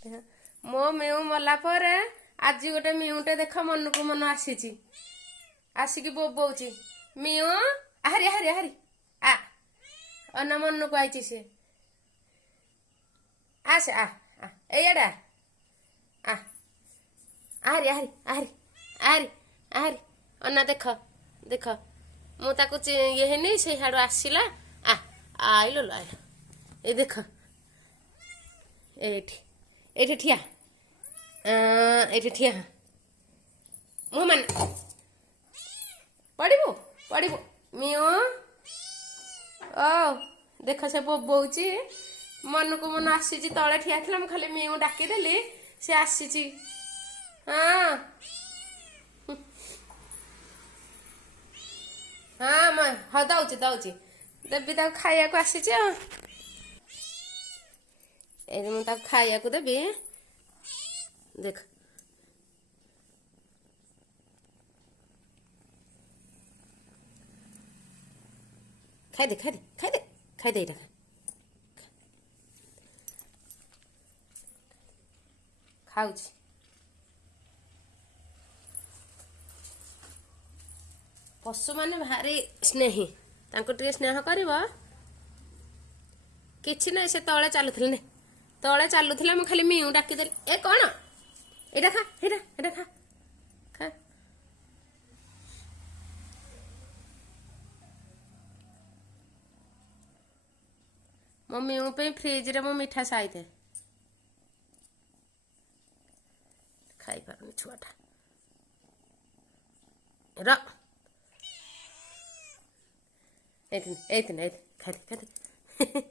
मो मिउ मला पर आज गोटे मिउटे देख मन को मन आसी आसिक बोबौची मिउ आहरी आहरी आहरी आ अना मन को आई सी आस आ एड़ा आ आहरी आहरी आहरी आहरी आहरी अना देख देख मु ताकू ये है से हाड़ आसला आ आइलो आइलो ये देख एठी ठिया एठी ठिया मु मान पड़िबो पड़िबो मिओ ओ देख से बोबौची मन को मन आसी तले ठिया थिला मु खाली मिओ डाकी देली से आसी हाँ हाँ मैं हाँ दौची दौची देवी ताको खाया को आसी मुझे खाया को देवी देख खाई दे खाई दे खाई दे खाई दे खाऊची पशु माने भारी स्नेही तांको टे स्नेह करिवो किछि नै से तळे चालुथिले ने तळे चालुथिला मु खाली मिउ डाकी देली ए कोन एटा खा एटा खा खा मो मिउ पे फ्रिज रे मो मिठा साइते खाई पारनी छुआटा र एतिन खा दे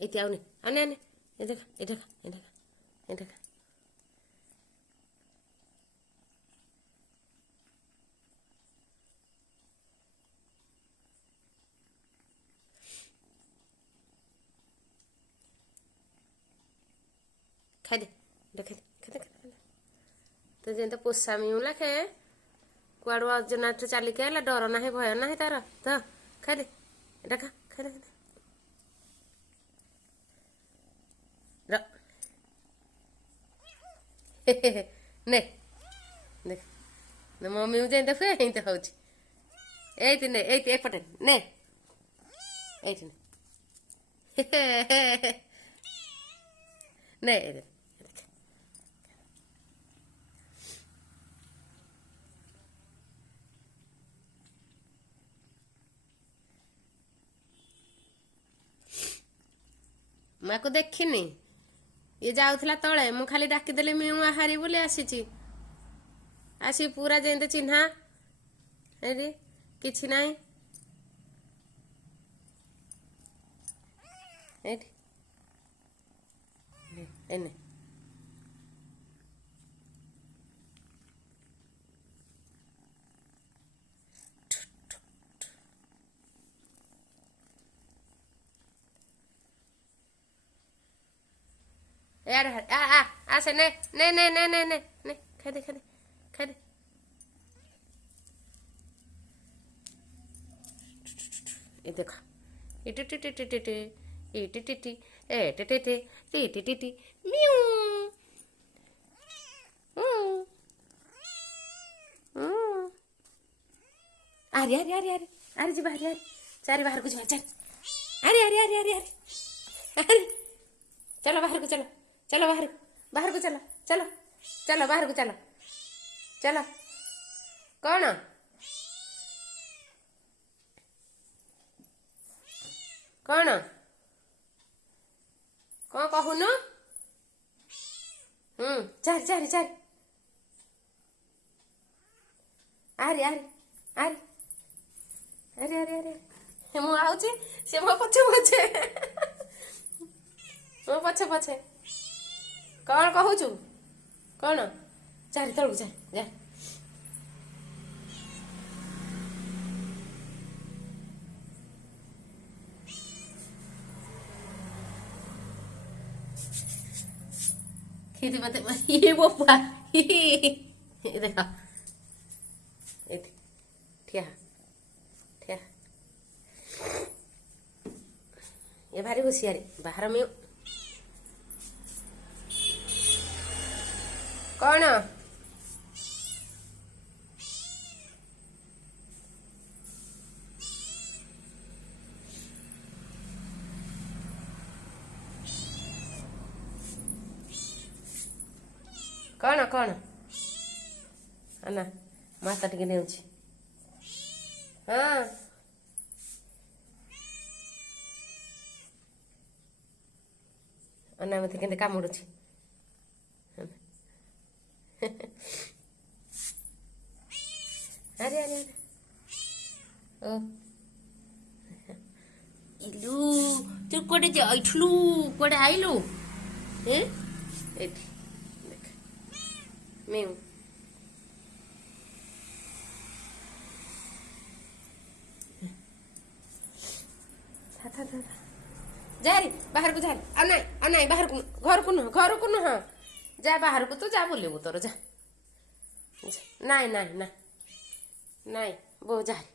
इति आउने आने आने ये देखा ये देखा ये देखा ये देखा खाई दे देख दे तो जेनते पोषा मिउ लाखे कुआड़ू अजना चलिके आला डर ना भय ना तार तो खाई दे एटा खा खाई दे ने देख न मम्मी मुझे देखो यही तो होची एति ने एति एपटे ने एति ने ने मैं को देखिनी ये जाऊला तले मु खाली डाकी देली मिउ आहारी बोले आसी पूरा जेंते चिन्हा एडी किछि नाही एडी एने यार आ से ने ने ने ने ने ने ने खा दे खा दे खा दे ये देखो इटी टी टी टी टी टी इटी टी टी ए टी टी टी टी टी टी मिउ अरे अरे अरे अरे अरे जी बाहर यार चारे बाहर को जा चल अरे अरे अरे अरे अरे चलो बाहर को चलो चलो बाहर को चलो चलो चलो बाहर को चलो चलो कौन कौन कौन कहून चार चार चार अरे अरे अरे अरे अरे अरे मु आउची से मो पछे पछे मो पछे पछे कौन कहूचु कौन चारि तलू जा जा खेती मत ये बोपा देखा ଏଠି ଠିଆ ଠିଆ ଏ ଭାରି ହୁସିଆରି ବାହାର ମିଉ କ'ଣ କ'ଣ କ'ଣ ନା ମାତା ଟିକେ ନେଉଛି ହଁ ଅନା ମୋତେ କେମିତି କାମୁଡୁଛି ଆରେ ଆରେ ଆରେ ଓ ଇଲୁ ତୁ କୁଆଡ଼େ ଯାଇଥିଲୁ କୁଆଡ଼େ ଆଇଲୁ ଏଠି ଦେଖ ମିଉ ଯାରି ବାହାରକୁ ଯାରି ଆଉ ନାଇଁ ବାହାରକୁ ଘରକୁ ନୁହଁ ଯା ବାହାରକୁ ତୁ ଯା ବୁଲିବୁ ତୋର ଯା ନାଇଁ ନାଇଁ ନାଇଁ ନାଇଁ ବୋଉ ଯାରି